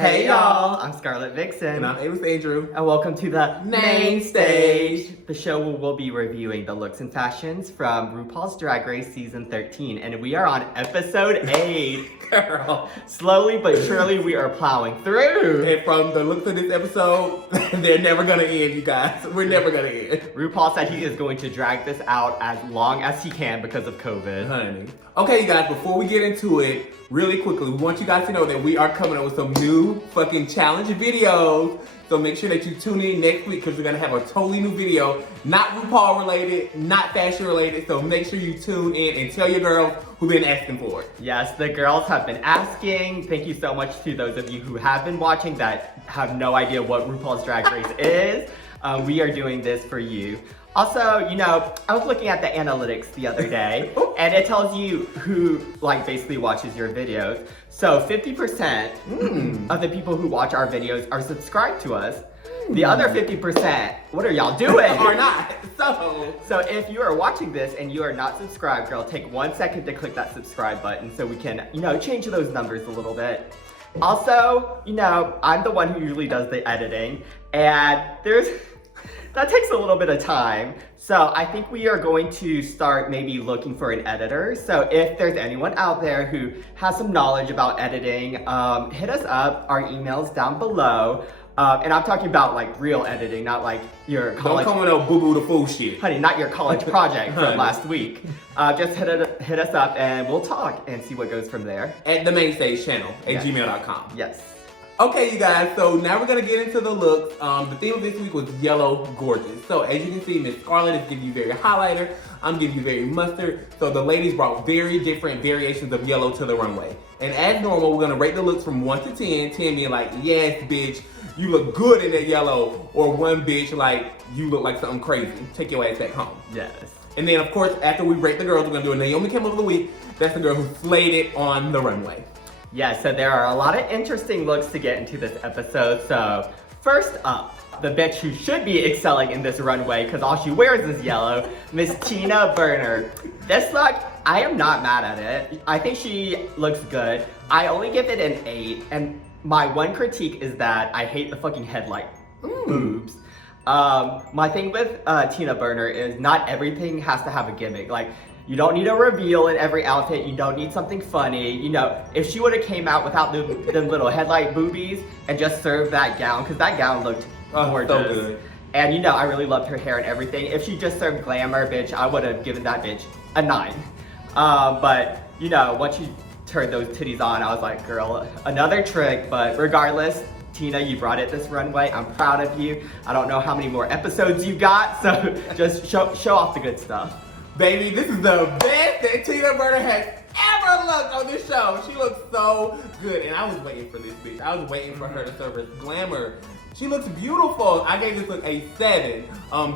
Hey y'all, I'm Scarlett Vixen. And I'm Avis Andrew. And welcome to the Main Stage, the show where we'll be reviewing the looks and fashions from Rupaul's Drag Race Season 13. And we are on episode 8. Girl. Slowly but surely we are plowing through. And from the looks of this episode, they're never gonna end, you guys. We're never gonna end. RuPaul said he is going to drag this out as long as he can because of COVID. Honey. Okay, you guys, before we get into it, really quickly, we want you guys to know that we are coming up with some new fucking challenge videos. So make sure that you tune in next week because we're gonna have a totally new video. Not RuPaul related, not fashion related. So make sure you tune in and tell your girls who've been asking for it. Yes, the girls have been asking. Thank you so much to those of you who have been watching that have no idea what RuPaul's Drag Race is. We are doing this for you. Also, you know, I was looking at the analytics the other day, and it tells you who, like, basically watches your videos. So 50% of the people who watch our videos are subscribed to us. The other 50%, what are y'all doing? Or not. So if you are watching this and you are not subscribed, girl, take 1 second to click that subscribe button so we can, you know, change those numbers a little bit. Also, you know, I'm the one who usually does the editing, and that takes a little bit of time. So I think we are going to start maybe looking for an editor. So if there's anyone out there who has some knowledge about editing, hit us up. Our email's down below. And I'm talking about like real editing, not like your college. Don't come with no boo-boo the fool shit. Honey, not your college project from last week. Just hit us up and we'll talk and see what goes from there. At themainstagechannel at Yes. gmail.com. Yes. Okay, you guys, so now we're gonna get into the looks. The theme of this week was yellow gorgeous. So as you can see, Miss Scarlett is giving you very highlighter. I'm giving you very mustard. So the ladies brought very different variations of yellow to the runway. And as normal, we're gonna rate the looks from 1 to 10. 10 being like, yes, bitch, you look good in that yellow. Or 1 bitch, like, you look like something crazy. Take your ass back home. Yes. And then, of course, after we rate the girls, we're gonna do a Naomi Campbell of the Week. That's the girl who slayed it on the runway. Yeah, so there are a lot of interesting looks to get into this episode. So first up, the bitch who should be excelling in this runway because all she wears is yellow, Miss Tina Berner. This look, I am not mad at it. I think she looks good. I only give it an 8, and my one critique is that I hate the fucking headlight boobs. My thing with Tina Berner is not everything has to have a gimmick. Like, you don't need a reveal in every outfit. You don't need something funny. You know, if she would have came out without them little headlight boobies and just served that gown, because that gown looked gorgeous. So good. And you know, I really loved her hair and everything. If she just served glamour, bitch, I would have given that bitch a 9. But, you know, once you turned those titties on, I was like, girl, another trick. But regardless, Tina, you brought it this runway. I'm proud of you. I don't know how many more episodes you got, so just show off the good stuff. Baby, this is the best that Tina Berner has ever looked on this show. She looks so good, and I was waiting for this bitch. I was waiting for her to serve us glamour. She looks beautiful. I gave this look a 7.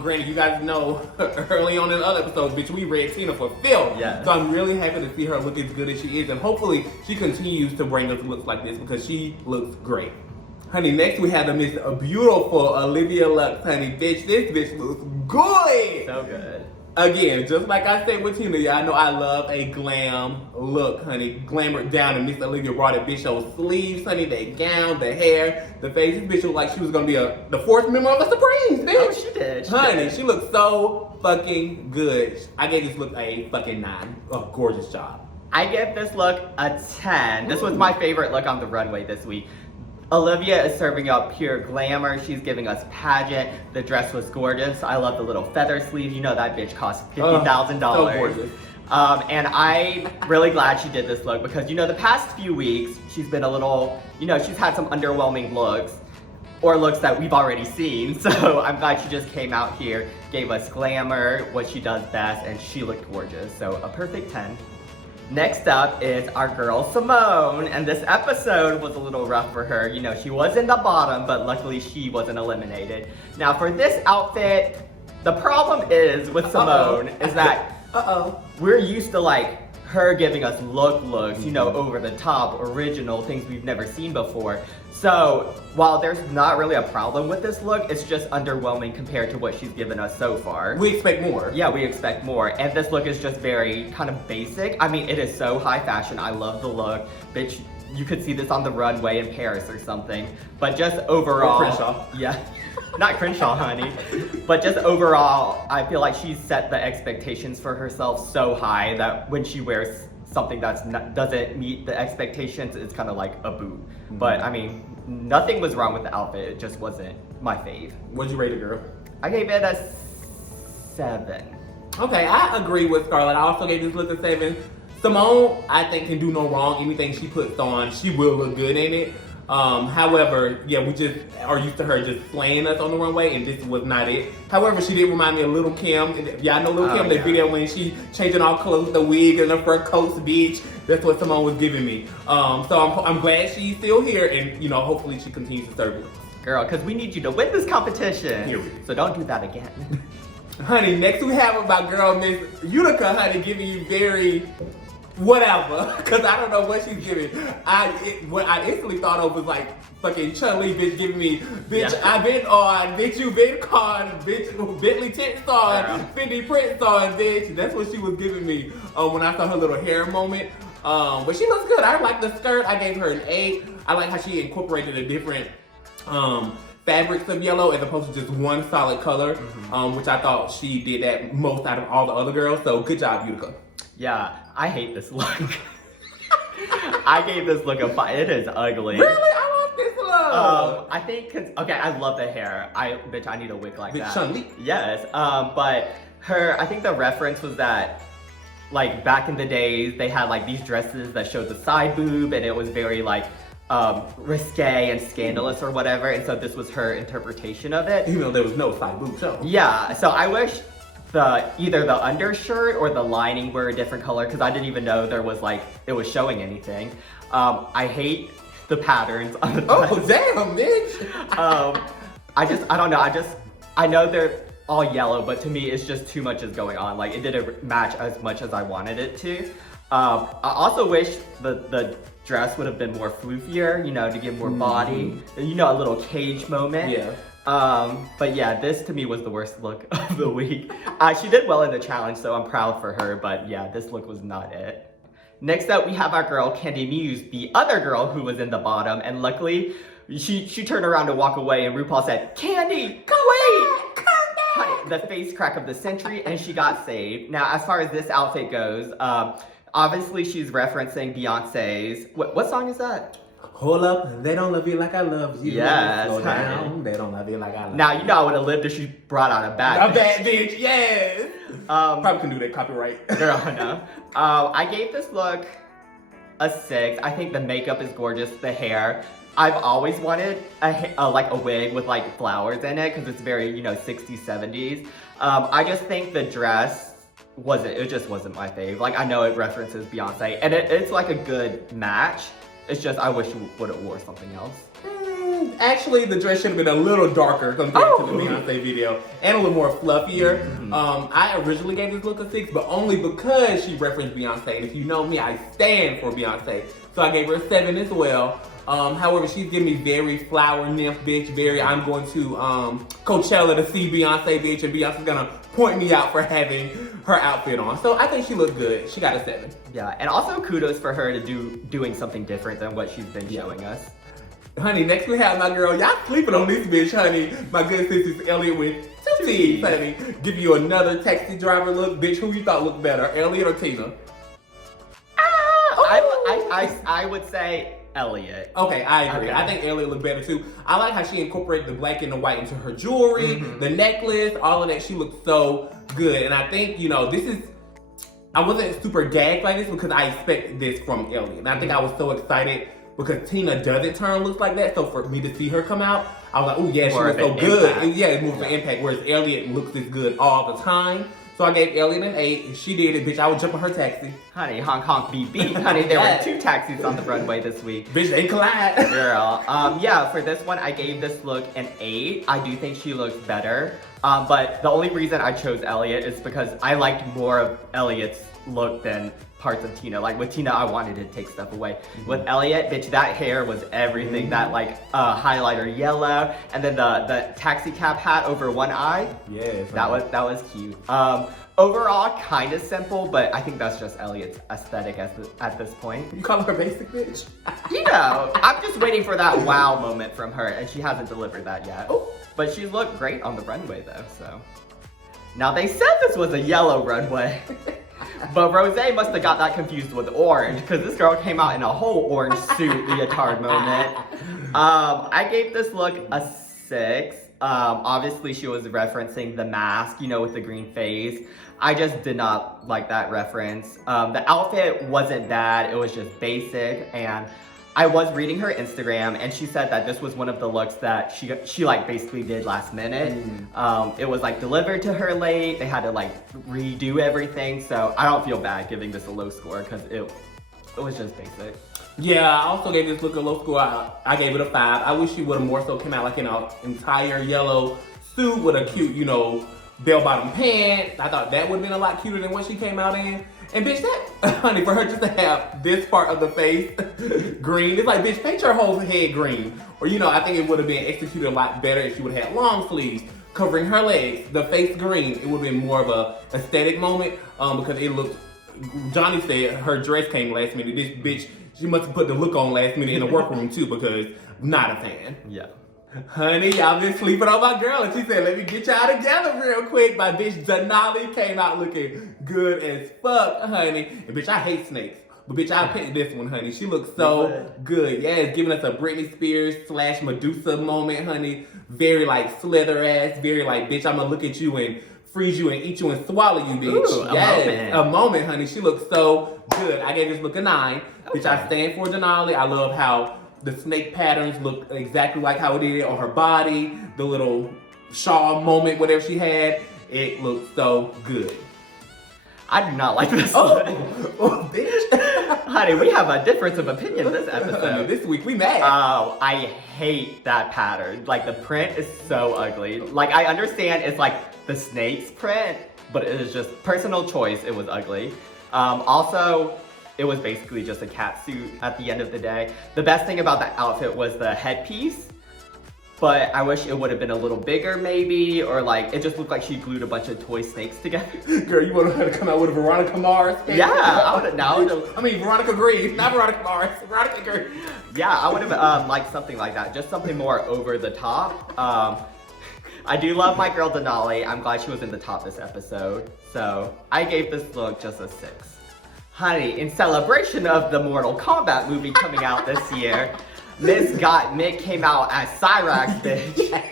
Granted, you guys know early on in the other episodes, bitch, we read Tina for film. Yes. So I'm really happy to see her look as good as she is, and hopefully she continues to bring us looks like this because she looks great. Honey, next we have the Miss Beautiful Olivia Lux, honey. Bitch, this bitch looks good. So good. Again, just like I said with Tina, y'all know I love a glam look, honey. Glamour down, and Miss Olivia brought it. Bitch, those sleeves, honey, that gown, the hair, the face. This bitch looked like she was gonna be the 4th member of the Supremes, bitch. Oh, she did. Honey, she looked so fucking good. I gave this look a fucking 9. Oh, gorgeous job. I give this look a 10. This was my favorite look on the runway this week. Olivia is serving up pure glamour. She's giving us pageant. The dress was gorgeous. I love the little feather sleeves. You know that bitch cost $50,000. So gorgeous. And I'm really glad she did this look because, you know, the past few weeks, she's been a little, you know, she's had some underwhelming looks or looks that we've already seen. So I'm glad she just came out here, gave us glamour, what she does best, and she looked gorgeous. So a perfect 10. Next up is our girl Simone, and this episode was a little rough for her. You know, she was in the bottom, but luckily she wasn't eliminated. Now for this outfit, the problem is with Simone is that we're used to like her giving us looks, you know, over the top, original, things we've never seen before. So while there's not really a problem with this look, it's just underwhelming compared to what she's given us so far. We expect more. Yeah, we expect more. And this look is just very kind of basic. I mean, it is so high fashion. I love the look. Bitch, you could see this on the runway in Paris or something. But just overall, Or Crenshaw. yeah, not Crenshaw, honey. But just overall, I feel like she's set the expectations for herself so high that when she wears something doesn't meet the expectations, it's kind of like a boo. But I mean, nothing was wrong with the outfit. It just wasn't my fave. What'd you rate it, girl? I gave it a 7. Okay, I agree with Scarlett. I also gave this look a 7. Simone, I think, can do no wrong. Anything she puts on, she will look good in it. However, yeah, we just are used to her just slaying us on the runway, and this was not it. However, she did remind me of Little Kim. Y'all know Little Kim, that video when she changing all clothes, the wig and the fur coats, bitch. That's what Simone was giving me. So I'm glad she's still here, and you know, hopefully she continues to serve us. Girl, because we need you to win this competition. Here we go. So don't do that again. Honey, next we have my girl, Miss Utica, honey, giving you very whatever, because I don't know what she's giving. What I instantly thought of was like fucking Chun-Li, bitch, giving me, bitch, yeah. I been on, bitch, you been on, bitch, Bentley tints on, yeah. Fendi prints on, bitch. That's what she was giving me when I saw her little hair moment. But she looks good. I like the skirt. I gave her an 8. I like how she incorporated a different fabrics of yellow as opposed to just one solid color, which I thought she did that most out of all the other girls. So good job, Utica. Yeah, I hate this look. I gave this look a 5. It is ugly. Really? I love this look. I think, okay, I love the hair. Bitch, I need a wig like that. Chun-Li. Yes, but I think the reference was that, like, back in the days, they had, like, these dresses that showed the side boob, and it was very, like, risque and scandalous or whatever, and so this was her interpretation of it. Even though there was no side boob show. Yeah, so I wish either the undershirt or the lining were a different color, because I didn't even know there was, like, it was showing anything. I hate the patterns on the dress. Oh, damn, bitch! I don't know, I know they're all yellow, but to me, it's just too much is going on. Like, it didn't match as much as I wanted it to. I also wish the dress would have been more floofier, you know, to give more body, you know, a little cage moment. Yeah. But yeah, this to me was the worst look of the week. She did well in the challenge, so I'm proud for her, but yeah, this look was not it. Next up, we have our girl, Candy Muse, the other girl who was in the bottom, and luckily, she turned around to walk away, and RuPaul said, "Candy, come wait!" Come back! Honey, the face crack of the century, and she got saved. Now, as far as this outfit goes, obviously she's referencing Beyonce's, what song is that? Hold up, they don't love you like I love you. Yes, slow down, they don't love you like I love you. Now, you know I would have lived if she brought out a bad bitch. A bad bitch, yes! Probably can do that copyright. Girl, no. I gave this look a 6. I think the makeup is gorgeous, the hair. I've always wanted like a wig with like flowers in it, because it's very, you know, 60s, 70s. I just think the dress it just wasn't my fave. Like, I know it references Beyonce, and it's like a good match. It's just, I wish you would have wore something else. Actually, the dress should have been a little darker compared to the Beyonce video, and a little more fluffier. I originally gave this look a 6, but only because she referenced Beyonce. And if you know me, I stand for Beyonce. So I gave her a 7 as well. However, she's giving me very flower nymph, bitch. I'm going to Coachella to see Beyonce, bitch, and Beyonce's gonna point me out for having her outfit on. So I think she looked good. She got a 7. Yeah, and also kudos for her to doing something different than what she's been showing us. Honey, next we have my girl. Y'all sleeping on this bitch, honey. My good sister Elliot with 2 T's, honey. Give you another taxi driver look, bitch. Who you thought looked better, Elliot or Tina? I would say Elliot. Okay, I agree. Okay. I think Elliot looked better too. I like how she incorporated the black and the white into her jewelry, the necklace, all of that. She looked so good. And I think, you know, I wasn't super gagged by this because I expected this from Elliot. And I think I was so excited because Tina doesn't turn looks like that. So for me to see her come out, I was like, oh yeah, she looks so good. And yeah, it moves for impact. Whereas Elliot looks this good all the time. So I gave Elliot an 8, and she did it, bitch. I would jump on her taxi. Honey, honk honk beep beep. Honey, there were 2 taxis on the runway this week. Bitch, they collide. Girl. Yeah, for this one, I gave this look an 8. I do think she looks better. But the only reason I chose Elliot is because I liked more of Elliot's look than parts of Tina. Like with Tina, I wanted to take stuff away. With Elliot, bitch, that hair was everything. That like highlighter yellow, and then the taxi cab hat over one eye. Yes. That was cute. Overall, kind of simple, but I think that's just Elliot's aesthetic at this point. You call her a basic bitch? You know, I'm just waiting for that wow moment from her, and she hasn't delivered that yet. Oh, but she looked great on the runway, though, so. Now, they said this was a yellow runway, but Rose must have got that confused with orange, because this girl came out in a whole orange suit leotard moment. I gave this look a 6. Obviously, she was referencing the mask, you know, with the green face. I just did not like that reference. The outfit wasn't bad, it was just basic, and I was reading her Instagram, and she said that this was one of the looks that she like basically did last minute. It was like delivered to her late, they had to like redo everything, so I don't feel bad giving this a low score because it was just basic. Yeah, I also gave this look a low score. I gave it a 5. I wish she would have more so came out like in an entire yellow suit with a cute, you know, bell-bottom pants. I thought that would have been a lot cuter than what she came out in. And bitch, that, honey, for her just to have this part of the face green, it's like, bitch, paint your whole head green. Or, you know, I think it would have been executed a lot better if she would have had long sleeves covering her legs, the face green. It would have been more of a aesthetic moment because it looked, Johnny said her dress came last minute. This bitch, she must have put the look on last minute in the workroom too because not a fan. Yeah. Honey, y'all been sleeping on my girl, and she said, let me get y'all together real quick. My bitch Denali came out looking good as fuck, honey. And bitch, I hate snakes. But bitch, I picked this one, honey. She looks so good. Yeah, it's giving us a Britney Spears / Medusa moment, honey. Very like slither ass, very like, bitch, I'm gonna look at you and freeze you and eat you and swallow you, bitch. Ooh, yes, a moment, honey. She looks so good. I gave this look a 9. Okay. Bitch, I stand for Denali. I love how the snake patterns look exactly like how it did on her body. The little shawl moment, whatever she had, it looked so good. I do not like this look. Oh, bitch. Honey, we have a difference of opinion this episode. This week we mad. Oh, I hate that pattern. Like, the print is so ugly. Like, I understand it's like the snake's print, but it is just personal choice. It was ugly. Also, it was basically just a cat suit at the end of the day. The best thing about the outfit was the headpiece, but I wish it would have been a little bigger maybe, or like, it just looked like she glued a bunch of toy snakes together. Girl, you want her to come out with a Veronica Mars? Yeah, I would have, no. I mean, Veronica Green, not Veronica Mars, Veronica Green. Yeah, I would have liked something like that, just something more over the top. I do love my girl Denali. I'm glad she was in the top this episode. So I gave this look just a 6. Honey, in celebration of the Mortal Kombat movie coming out this year, Miss Got Mick came out as Cyrax, bitch.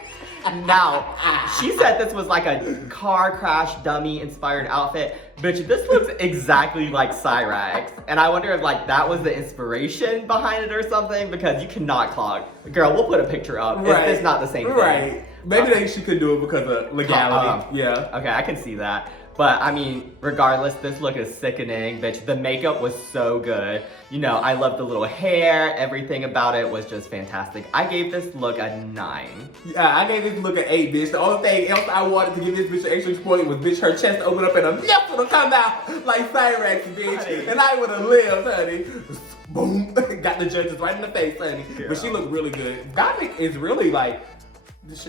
Now, she said this was like a car crash dummy inspired outfit. Bitch, this looks exactly like Cyrax. And I wonder if like that was the inspiration behind it or something, because you cannot clog. Girl, we'll put a picture up. Right. It's not the same thing. Right. Maybe she could do it because of legality. Yeah. Okay, I can see that. But I mean, regardless, this look is sickening, bitch. The makeup was so good. You know, I love the little hair. Everything about it was just fantastic. I gave this look a 9. Yeah, I gave this look an 8, bitch. The only thing else I wanted to give this bitch an extra point was, bitch, her chest open up and a nipple to come out like Cyrax, bitch. Honey. And I would have lived, honey. Boom. Got the judges right in the face, honey. Girl. But she looked really good. Gothic is really like,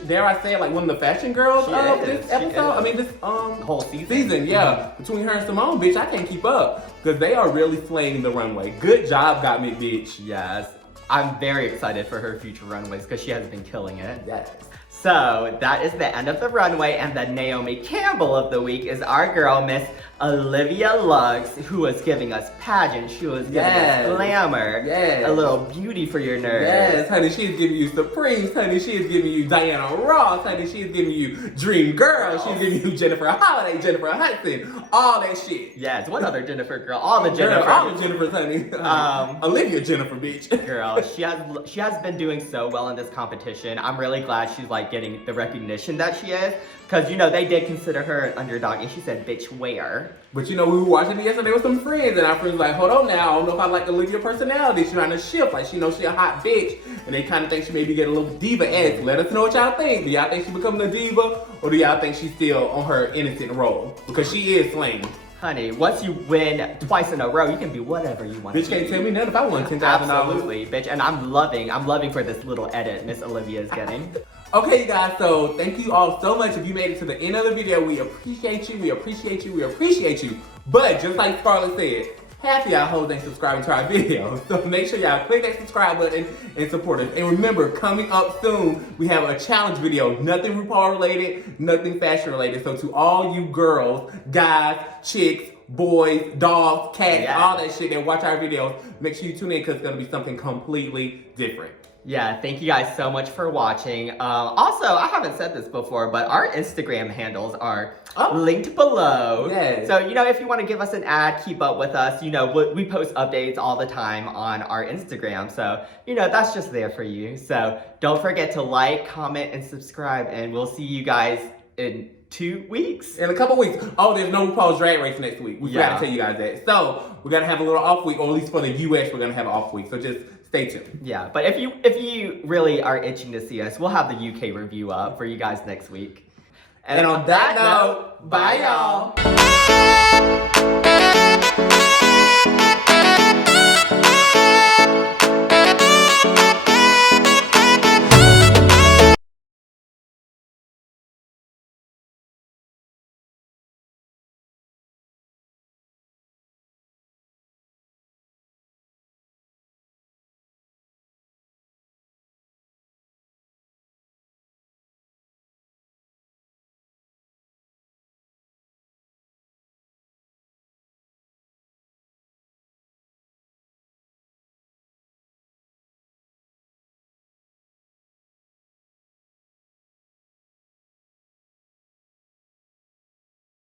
dare I say, like one of the fashion girls of this episode? I mean, this whole season. Yeah. Between her and Simone, bitch, I can't keep up. Because they are really slaying the runway. Good job, Got Me, bitch. Yes. I'm very excited for her future runways because she has been killing it. Yes. So that is the end of the runway, and the Naomi Campbell of the week is our girl, Miss Olivia Lux, who was giving us pageant. She was giving us glamour. Yes. A little beauty for your nerves. Yes, honey, she's giving you Supremes, honey. She is giving you Diana Ross, honey. She is giving you Dream Girl. She's giving you Jennifer Holiday, Jennifer Hudson, all that shit. Yes, what other Jennifer girl? All the Jennifers. All the Jennifers, honey. Olivia Jennifer, bitch. Girl, she has been doing so well in this competition. I'm really glad she's like getting the recognition that she is. Because, you know, they did consider her an underdog, and she said, bitch, where? But, you know, we were watching it yesterday with some friends, and our friends were like, hold on now, I don't know if I like Olivia's personality. She's trying to shift, like, she knows she a hot bitch, and they kind of think she maybe get a little diva-esque. Let us know what y'all think. Do y'all think she becoming a diva, or do y'all think she's still on her innocent role? Because she is slaying. Honey, once you win twice in a row, you can be whatever you want. Bitch can't tell me nothing if I won $10,000. Absolutely, bitch. And I'm loving for this little edit Miss Olivia is getting. Okay, you guys, so thank you all so much. If you made it to the end of the video, we appreciate you, we appreciate you, we appreciate you. But just like Scarlett said, half of y'all hoes ain't subscribing to our videos. So make sure y'all click that subscribe button and support us. And remember, coming up soon, we have a challenge video. Nothing Rupaul related, nothing fashion related. So to all you girls, guys, chicks, boys, dogs, cats, all that shit that watch our videos, make sure you tune in because it's going to be something completely different. Yeah, thank you guys so much for watching. Also, I haven't said this before, but our Instagram handles are linked below. Yes. So, you know, if you want to give us an ad, keep up with us. You know, we post updates all the time on our Instagram. So, you know, that's just there for you. So, don't forget to like, comment, and subscribe. And we'll see you guys in 2 weeks. In a couple weeks. Oh, there's no RuPaul's Drag Race next week. We forgot to tell you guys that. So, we're going to have a little off week, or at least for the US, we're going to have an off week. So just stay tuned. Yeah, but if you really are itching to see us, we'll have the UK review up for you guys next week. And on that note, bye y'all.